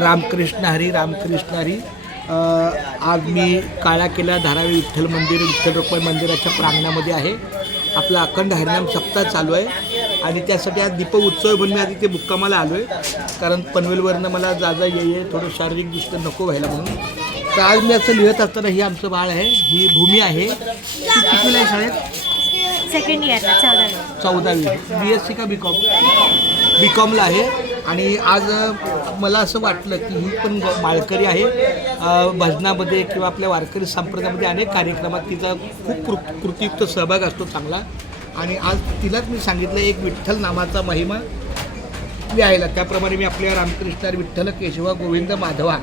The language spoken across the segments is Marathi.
रामकृष्ण हरी रामकृष्ण हरी. आज मी काळा किल्ला धारावी विठ्ठल मंदिर विठ्ठल रुक्मिणी मंदिराच्या प्रांगणामध्ये आहे. आपला अखंड हरिनाम सप्ताह चालू आहे आणि त्यासाठी आज दीप उत्सव म्हणून मी आधी ते मुक्कामाला आलो आहे. कारण पनवेलवरनं मला जाजा ये थोडं शारीरिकदृष्ट्या नको व्हायला म्हणून. तर आज मी असं लिहत असताना ही आमचं बाळ आहे, ही भूमी आहे. ती कितवीला आहे शाळेत? सेकंड इयरला 14वी. BSc का बीकॉमला आहे. आणि आज मला असं वाटलं की ही पण माळकरी आहे. भजनामध्ये किंवा आपल्या वारकरी संप्रदायामध्ये अनेक कार्यक्रमात तिचा खूप कृतीयुक्त सहभाग असतो चांगला. आणि आज तिलाच मी सांगितलं एक विठ्ठल नामाचा महिमा लिहायला. त्याप्रमाणे मी आपल्या रामकृष्ण विठ्ठल केशवा गोविंद माधवा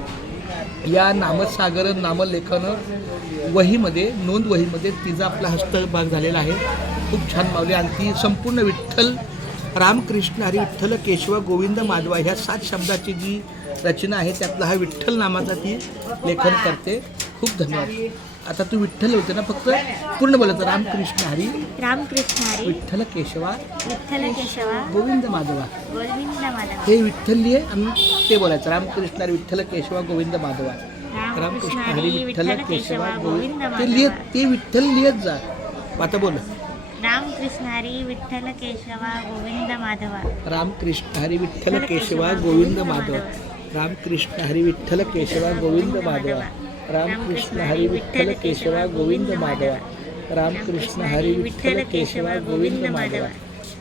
या नामसागर नामलेखन वहीमध्ये नोंद वहीमध्ये तिचा आपला हस्तभाग झालेला आहे. खूप छान मावली. आणि ती संपूर्ण विठ्ठल रामकृष्ण हरी विठ्ठल केशवा गोविंद माधवा ह्या 7 शब्दाची जी रचना आहे त्यातला हा विठ्ठल नामाचा ती लेखन करते. खूप धन्यवाद. आता तू विठ्ठल होते ना, फक्त पूर्ण बोलायचं रामकृष्ण हरी विठ्ठल केशवा गोविंद माधवा. हे विठ्ठल लिहे आणि ते बोलायचं रामकृष्ण हरी विठ्ठल केशवा गोविंद माधवा. रामकृष्ण हरी विठ्ठल केशवा गोविंद ते लिहित ते विठ्ठल लिहित जा. आता बोल. रामकृष्ण हरी विठ्ठल केशवा गोविंद माधवा. रामकृष्ण हरी विठ्ठल केशवा गोविंद माधवा. रामकृष्ण हरी विठ्ठल केशवा गोविंद माधवा. रामकृष्ण हरी विठ्ठल केशवा गोविंद माधवा. रामकृष्ण हरी विठ्ठल केशवा गोविंद माधवा.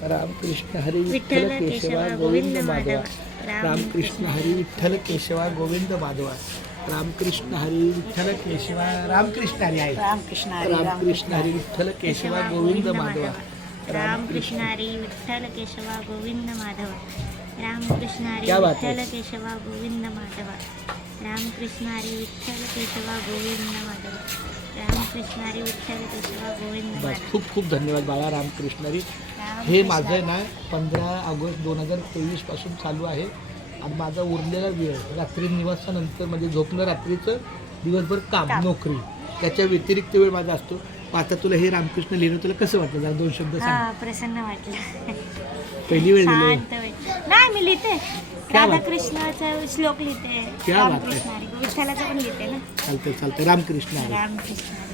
रामकृष्ण हरी विठ्ठल केशवा गोविंद माधवा. रामकृष्ण हरी विठ्ठल केशवा गोविंद माधवा. रामकृष्ण हरी विठ्ठल केशवा रामकृष्ण हरी आहे. रामकृष्ण हरी विठ्ठल केशवा गोविंद माधवा. रामकृष्ण हरी विठ्ठल केशवा गोविंद माधवा. रामकृष्ण हरी विठ्ठल केशवा गोविंद माधवा. रामकृष्ण हरी विठ्ठल केशवा गोविंद माधवा. रामकृष्ण हरी विठ्ठल केशवा गोविंद माधवा. खूप खूप धन्यवाद बाळा. रामकृष्ण हरी हे माझं ना 15 ऑगस्ट 2023 पासून चालू आहे. आणि माझा उरलेला वेळ रात्री निवासानंतर म्हणजे झोपणं रात्रीचं दिवसभर काम नोकरी त्याच्या व्यतिरिक्त वेळ माझा असतो. आता तुला हे रामकृष्ण लिहिणं तुला कसं वाटलं? जरा 2 शब्द सांग. प्रसन्न वाटलं. पहिली वेळ लिहिली नाही मी लिहिते राधाकृष्णाचा श्लोक लिहिते. रामकृष्ण हरी विठ्ठलाचा पण लिहिते ना. चालतंय रामकृष्ण हरी. रामकृष्ण